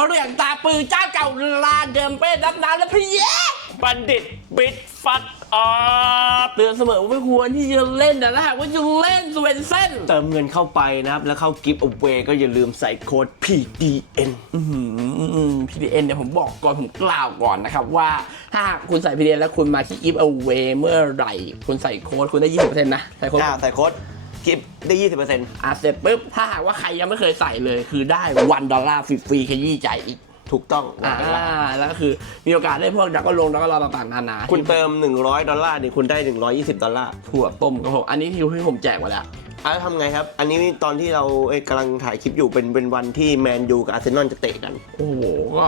ก็เรียกตาปือเจ้าเก่าลาเดิมเป็นน้ำน้ำและพี่แย่บัณฑิตบิดฟัดออฟเตือนเสมอว่าไม่ควรที่จะเล่นแต่ถ้าหากว่าจะเล่นสเวนเซนเติมเงินเข้าไปนะครับ แล้วเข้ากิฟต์เอาเวก็อย่าลืมใส่โค้ด PDN พีดีเอ็นเนี่ยผมบอกก่อน ผมกล่าวก่อนนะครับว่าถ้าหากคุณใส่พีดีเอ็นแล้วคุณมาที่กิฟต์เอาเวเมื่อไหร่ คุณใส่โค้ดคุณได้20%นะ ใส่โค้ด อ่าใส่โค้ด กิฟต์ได้20%อะเสร็จปุ๊บถ้าหากว่าใครยังไม่เคยใส่เลย คือได้วันดอลลาร์ฟรีๆขยี้ใจอีกถูกต้องอ่าแล้วก็คือมีโอกาสได้พวกดักก็ลงดักก็รอต่างๆนานาคุณเติม 100 ดอลลาร์นี่คุณได้ 120 ดอลลาร์ถั่วต้มกับผมอันนี้ที่ที่ผมแจกมาแล้วอะแล้วทำไงครับ อันนี้ตอนที่เราเอ้ยกำลังถ่ายคลิปอยู่เป็นเป็นวันที่แมนยูกับอาร์เซนอลจะเตะกัน โอ้โหก็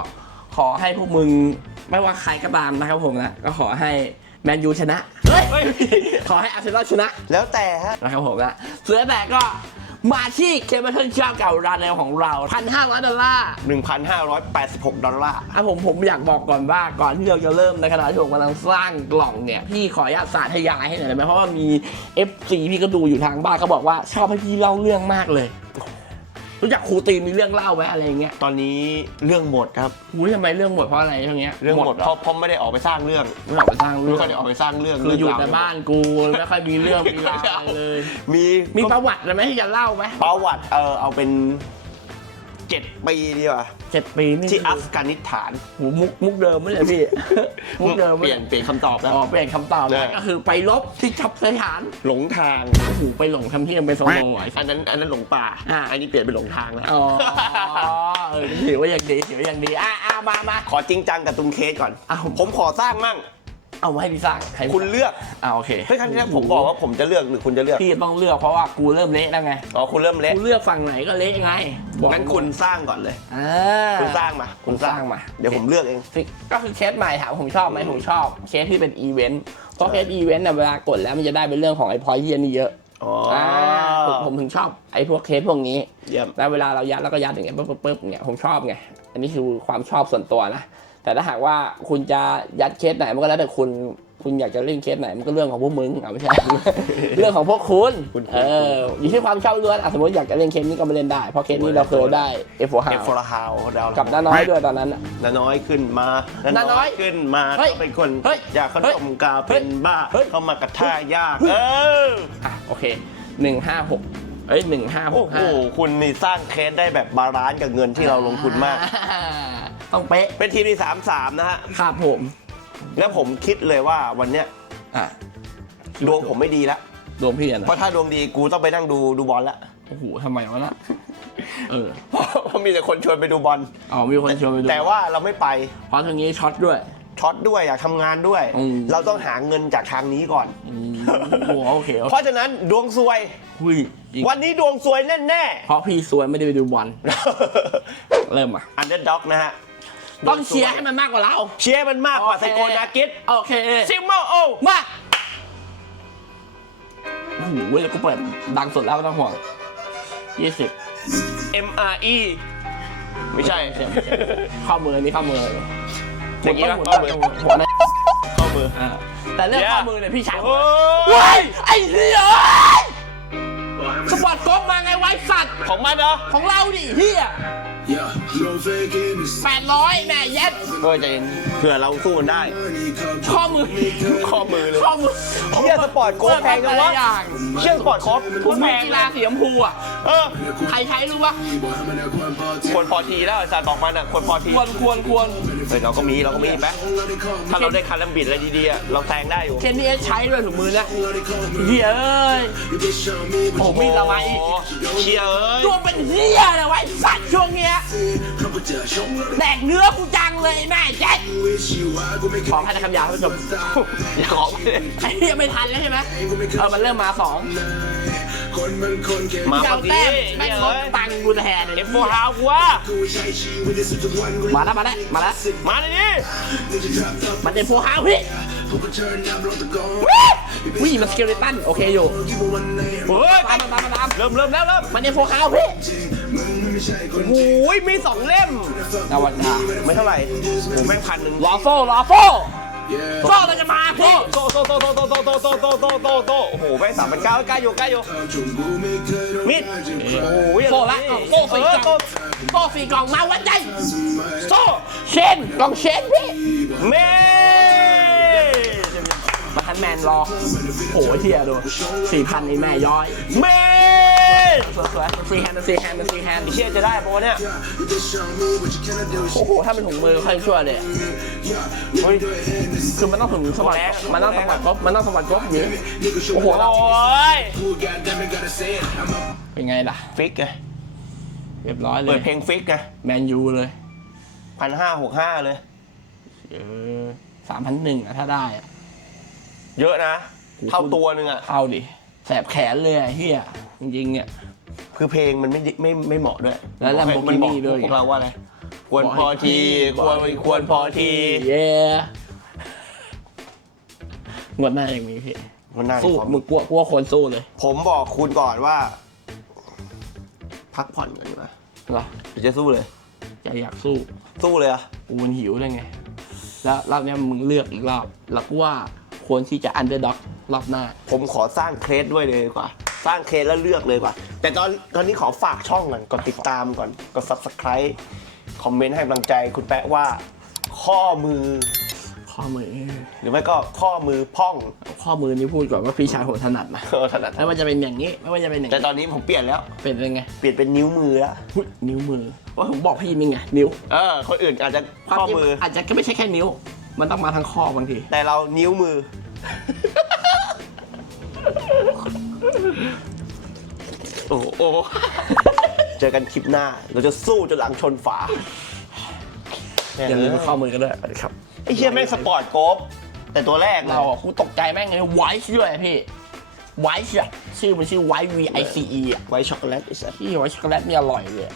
ขอให้พวกมึงไม่ว่าใครก็ตามนะครับผมนะก็ขอให้แมนยูชนะเฮ้ย ขอให้อาร์เซนอลชนะ แล้วแต่ฮะนะครับผมนะเสือแต่ก็มาที่เคเบิลเทิลเจ้าเก่าร้านเร็วของเราพันห้าร้อยดอลลาร์1,586 ดอลลาร์ อะผมผมอยากบอกก่อนว่าก่อนที่เราจะเริ่มในขณะที่ผมกำลังสร้างกล่องเนี่ย พี่ขออนุญาตสาธยายให้หน่อยได้ไหมเพราะว่ามี FC พี่ก็ดูอยู่ทางบ้านเขาบอกว่าชอบให้พี่เล่าเรื่องมากเลย รู้จักครูตีนมีเรื่องเล่าไหมอะไรอย่างเงี้ยตอนนี้เรื่องหมดครับอุ้ยทำไมเรื่องหมดเพราะอะไรช่วงเนี้ยเรื่องหมดเหเพราะเพราะไม่ได้ออกไปสร้างเรื่องไม่ออกไปสร้างเรื่ไม่องค่อยได้ออกไปสร้างเรื่องคืออยู่เรื่งแต่รวบ้านกูไม่ค่อยมีเรื่องมีราวอะไรเลย มีมีประวัติอะไรไหมที่จะเล่าไหม ประวัติเออเอาเป็น 7 ปีดีกว่าเจ็ดปีนี่ที่อัฟกานิสถานโหมุกมุกเดิมไม่เลยพี่ มุกเดิมเปลี่ยนเปลี่ยนคำตอบแล้ว อ๋อเปลี่ยนคำตอบใช่แล้วก็คือไปลบที่ชับสถานหลงทาง โอ้โหไปหลงทำที่ยังเป็นโซโลไอ้สัอัสนนั้นอันนั้นหลงป่าอ่า อันนี้เปลี่ยนเป็นหลงทางแล้ว อ๋อเออถือว่ายังดีถือว่ายังดีอะอะมามา ขอจริงจังกับตุมเคสก่อน อ้าว ผมขอสร้างมั่ง เอามาให้พี่สร้างใครคุณเลือกอ่าโอเคเฮ้ยครั้งที่แล้วผมบอกว่าผมจะเลือกหรือคุณจะเลือกพี่ต้องเลือกเพราะว่ากูเริ่มเละแล้วไงอ๋อคุณเริ่มเละกูเลือกฝั่งไหนก็เละไงบอกงั้นคุณสร้างก่อนเลย อ่า คุณสร้างมาคุณสร้างมา เดี๋ยวผมเลือกเอง ก็คือเคสใหม่ถามผมชอบไหมผมชอบเคสที่เป็นอีเวนต์เพราะเคสอีเวนต์น่ะเวลากดแล้วมันจะได้เป็นเรื่องของไอ้พอยเยียนี่เยอะอ๋ออ่าผมผมถึงชอบไอ้พวกเคสพวกนี้เยี่ยม แล้วเวลาเรายัดแล้วก็ยัดอย่างเงี้ยปึ๊บปึ๊บปึ๊บเนี่ยผมชอบไงอันนี้คือความชอบส่วนตัวนะ แต่ถ้าหากว่าคุณจะยัดเคสไหนมันก็แล้วแต่คุณคุณอยากจะเล่นเคสไหนมันก็เรื่องของพวกมึงอะไม่ใช่ เรื่องของพวกคุณคุณเอออยู่ที่ความชอบล้วนอะสมมติอยากจะเล่นเคสนี้ก็มาเล่นได้ เพราะเคสนี้เราเคยได้เอฟโฟฮาเอฟโฟร์ฮาวดาวกับน้าน้อยด้วยตอนนั้นอะน้าน้อยขึ้นมาน้าน้อยขึ้นมาเฮ้ยก็เป็นคนเฮ้ยอยากขนมกาเฮ้เป็ยนบ้าเฮ้ยเข้ามากระท่ายากเอออะโอเคหนึ่งห้าหกเอ้ยหนึ่งห้าหโอ้กโหห้าคุณนี่สร้างเคสได้แบบบาลานซ์กับเงินที่เราลงทุนมาก ต้องเป๊ะเป็นทีมที่สามสามนะฮะ ครับผมแล้วผมคิดเลยว่าวันเนี้ยอะดวงผมไม่ดีละรวมพี่อะนะเพราะถ้าดวงดีกูต้องไปนั่งดูดูบอลละโอ้โหทำไมวะน่ะเออเพราะมีแต่คนชวนไปดูบอลอ๋อมีคนชวนไปดูแต่ว่าเราไม่ไปเพราะทางนี้ช็อตด้วย ช็อตด้วยอยากทำงานด้วย อืม เราต้องหาเงินจากทางนี้ก่อน อืมโอ้โหโอเคโอเพเคราะฉะนั้นดวงซวย หุ้ยจริงวันนี้ดวงซวยแน่เพราะพี่สวยไม่ได้ไปดูบอลๆ เริ่มอะ อันเดอร์ด็อกนะฮะ ต้องเชียร์ให้มันมากกว่าเรา เชียร์มันมากกว่าไซโกนากิสโอเคซิมเมอร์โอมาโอ้โหเว้ยกูเปิดดังสุดแล้วไม่ต้องห่วงยี่สิบ MRE ไม่ใช่ ข้อมือนี่ข้อมืออย่างงี้นี้ปะหัวข้อมือหัวในข้อมืออ่าแต่เรื่องเดี๋ยวข้อมือเนี่ยพี่ชายโอ้เว้ยยไอ้เหี้ย สปอร์ตก๊อฟมาไงไว้สัตว์ ของมันเหรอของเราดิเฮีย Yeah, no faking this แปดร้อยแม่เย็ดเออใจเย็นเผื่อเราสู้มันได้ money come ข้อมือข้อมือเลย ข้อมือเชียร์สปอร์ตโค้ชแพงจังวะ เปิดมาแต่ละอย่างเชียร์สปอร์ตโค้ชถุงแพมืองกีฬาสีชมพูอะ เออ ใครใช้รู้ปะ boy, I'm in that one party. ควรพอทีแล้วอาจารย์บอกมันอะควรพอทีควรควรควรเฮ้ยเราก็มีเราก็มีแป๊บ Don't let it call me. ถ้าเราได้คันลัมบิดอะไรดีๆอะเราแซงได้อยู่ เคนนี่เอสใช้ด้วยถุงมือเนี่ย Don't let it call me. เฮียเอ้ย You can show me, but โอ้ you มีละไมโอ้เชียร์เอ้ยตัวเป็นเฮียเลยไว้สัตว์ช่วงเนี้ย can't. How about that? Show me แดกเนื้อกูจังเลยแม่เจ็ด wish you I go make ขอ it. ให้นะคำหยาบท่านผู้ชมอย่าขอไม่ได้ไอ้เฮียไม่ทันแล้วใช่ไหมเออมันเริ่มมาสองคนมันคนแค่มาเจ้าพอดีแต้มแม่เนี่งยลเอ้ดยตังค์กูแทนเอฟโฟฮาวกูว่ากูใช้ชีวิตที่สุดทุกวันมาแล้วมาแล้วมาแล้วมาเลยดิมันเป็นโฟฮาวพี่ ผมก็เชิญน้ำลงตะกอนวิ่งมันสเกลเลตันโอเคอยู่กี่วันไหนเฮ้ยตามมาตามมาตามเริ่มเริ่มแล้วเริ่มมันเป็นโฟฮาวพี่มึงไม่ใช่คนโอ้ยมีสองเล่มนวัตกรรมไม่เท่าไหร่ผมแม่งพันหนึ่งรอโซ่รอโซ่โซ่เราจะมาพี่โตโตโตโตโตโตโตโตโตโตโตโตโอ้โหแม่งสามพันเก้าใกล้อยู่ใกล้อยู่จงกูไม่เคยมิดโอ้ยโซ่ละเอาโซ่สี่กล่องโตโซ่สี่กล่องมาวัดใจสมัยเช่นกล่องเช่นพี่เมมาทันแมน รอโอ้โหเทียดูสี่พันไอ้แม่ย้อยเมสวยๆซีแฮนด์ซีแฮนด์ซีแฮนด์เชี่ยจะได้ปะวะเนี่ย With this young move, but you cannot do โอ้ shit. โห ถ้าเป็นถุงมือค่อยชั่วเลย Yeah, nigga, do it in this. คือมันต้องถึงสวัสดิ์มันต้องสวัสดิ์ครบมันต้องสวัสดิ์ครบอย่างนี้ Nigga, show โอ้โห me เราโอ้ย who goddamn it gotta say it. I'm up. เป็นไงล่ะ ฟิกไงเรียบร้อยเลเปิยดเพลงฟิกไงแมนยูเลยพันห้าหกห้าเลยเออสามพันหนึ่งอะถ้าได้อะ เยอะนะ เท่าตัวหนึ่งอะเข้าดิแสบแขนเลยอะเฮียจริงๆเนี่ย คือเพลงมันไม่ไม่ไม่เหมาะด้วยแล้วมันบอก Lamborghini ด้วย พวกเราว่าอะไร ควรบอกพอทีให้ควรควรพอทีเย้งวดหน้าอย่างนี้พี่มันน่าสู้ความมึงกลัวกลัวคนสู้เลยผมบอกคุณก่อนว่า พักผ่อนก่อนดีกว่าเหรอเดี๋ยวจะสู้เลยจะอยากสู้สู้เลยอะกูมันหิวเลยไง แล้วรอบเนี้ยมึงเลือกอีกรอบแล้วกูว่า ควรที่จะอันเดอร์ด็อกรอบหน้า ผมขอสร้างเครสด้วยเลยดีกว่า สร้างเครสแล้วเลือกเลยดีกว่า แต่ตอนตอนนี้ขอฝากช่องก่อนกดติดตามก่อนกด subscribe คอมเมนต์ให้กำลังใจคุณแปะว่า ข้อมือ ข้อมือ หรือไม่ก็ข้อมือพ่องข้อมือนี่พูดก่อนว่าพี่ชายผมถนัดนะเออถนัดไม่ว่าจะเป็นอย่างนี้ไม่ว่าจะเป็นอย่างแต่นี้ตอนนี้ผมเปลี่ยนแล้ว เป็นยังไงเปลี่ยนเป็นนิ้วมือแล้วหุ้ยนิ้วมือว่าผมบอกพี่นี่ไงนิ้วเออคนอื่นอาจจะความข้อจริงมืออาจจะก็ไม่ใช่แค่นิ้ว มันต้องมาทั้งข้อบางที แต่เรานิ้วมือโอ้โหโอ้โหเจอกันคลิปหน้า เราจะสู้จนหลังชนฝาอย่าลืมข้อมือกันด้วยครับ ไอ้เชี่ยแม่งสปอร์ตโกฟแต่ตัวแรกเลยเราอะกูตกใจแม่งเลยไวท์ด้วยพี่ไวท์อะชื่อมันชื่อไวท์ V I C E อะไว้ช็อกโกแลตไอ้สัสที่ไวท์ช็อกโกแลตนี่อร่อยเลย